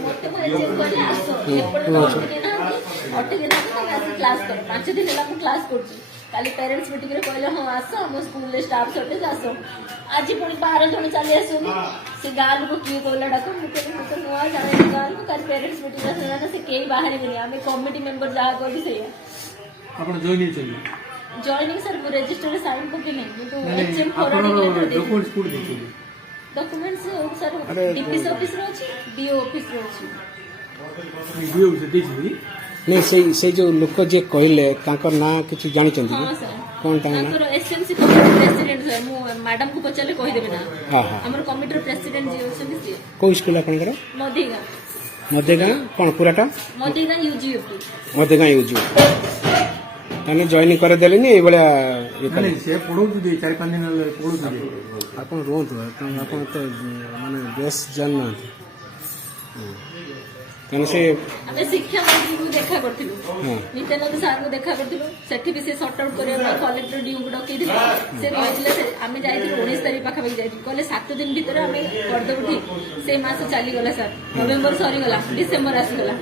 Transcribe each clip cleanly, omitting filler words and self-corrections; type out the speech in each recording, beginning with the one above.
मत अटके क्लास कर 5 दिन है क्लास कर काली पेरेंट्स मीटिंग रे कहले हाँ आस आम स्कूल स्टाफ सर्टेज आस आज पुणी 12 जन चली आसुनी से गाँ लोक किए कहला डाक मुझे नुआ जाने गाँ लोक काली पेरेंट्स मीटिंग आस से कई बाहर भी आम कमिटी मेंबर जहाँ करी से जॉइनिंग सर मु रजिस्टर साइन पकेनी HM forwarding documents sir DPC office रे अछि डीओ ऑफिस रे अछि नहीं से जो लोक जे कहले तांकर ना किछ जानि चंदी हां सर कोन तांकर तांकर एसएमसी कमिटी प्रेसिडेंट सर मु मैडम को पचाले कहि देबे ना हां हां हमर कमिटी प्रेसिडेंट जे होछन से को स्कूल आपनकर मध्यगा कोन पूराटा मध्यगा यूजीएफटी मध्यगा यूजी ताने जॉइन करे देलेनी ए बळा नहीं से पढौ दे 4-5 दिन पढौ दे आपन रोंतु आपन तो माने बेस जानना तेणु से आमे शिक्षा मंत्री को देखा करथिलु नित्यानंद सर को देखा करथिलु सेठी भी से सॉर्ट आउट करे कलेक्टर डीयू को डकई दिले से कहले आमे जाइथिलु 19 तारिख पाखा पाखी जाइथिलु कहले 7 दिन भीतर आमे कर देबु ठीक से मास चली गला सर नवंबर सरी गला डिसेंबर आसी गला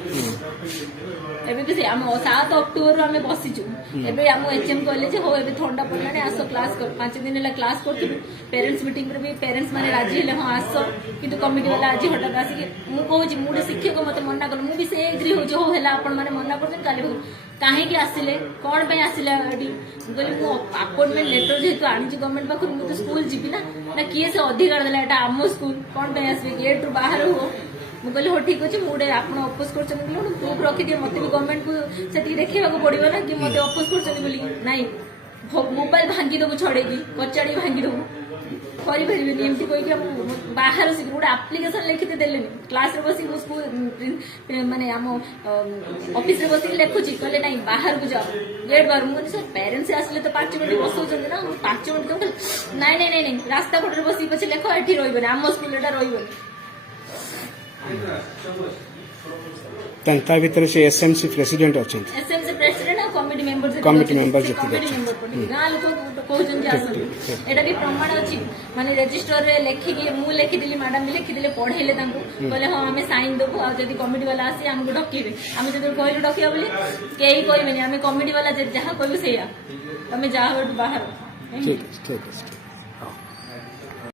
एबे भी से हम 7 अक्टोबर आमे बसिचु एबे हम एचएम कहले जे हो एबे ठंडा पड़लाने आसो क्लास कर 5 दिन हला क्लास करथिलु पेरेंट्स मीटिंग रे भी पेरेंट्स माने राजी हेले हां आसो किंतु कमिटी वाला आज हटात आसी के मु कहू छी मुडे शिक्षक मते मना कर मु भी से एग्री हो जो हेला आपण माने मना करछन काली काहे कि आसिले कोन पे आसिले एडी कहली मु अपॉइंटमेंट लेटर जेतु आनी छी गवर्नमेंट पाखु मु तो स्कूल जीबी ना किए से अधिकार देला एटा आमो स्कूल कोन पे आसबे गेट रो बाहर हो मु कहली हो ठीक अछि मुडे आपण अपोज करछन बोलो प्रूफ रखि दे मते भी गवर्नमेंट को सेठी देखैबा को पड़िबो ना कि मते अपोज करछन बोली नाही मोबाइल भांगी दबु छड़ेगी कचाड़ी भांगी दबु करि परिबेनी एमती कोइ के बाहर से गोटे एप्लिकेशन लिखिते देलेनी क्लास रे बसी स्कूल माने हम ऑफिस रे बसी लेखुची कहले नाही बाहर को जाओ गेट बाहर मु सर पेरेंट्स आसले तो 5 मिनिट बसौछन ना 5 मिनिट तो नाही नाही नाही रास्ता कोट रे बसी पछे लेखो एठी रहइबे हम स्कूल एटा रहइबे तंता भीतर से एसएमसी प्रेसिडेंट अछन एसएमसी प्रेसिडेंट और कमिटी मेंबर कमिटी मेंबर जति कमिटी मेंबर गाँ लोक कहउछन जे आसन एटा भी प्रमाण अछि माने रजिस्टर रे लेखि के मु लेखि दिली मैडम भी लेखि दिले पढेले तांको कहले हां हमें साइन देबो आ जदी कमिटी वाला आसी हमको डकेबे हम जदी कहले डकिया बोली केही कहबेनी हमें कमिटी वाला जहां कहबे सेया हमें जाहबे बाहर ठीक है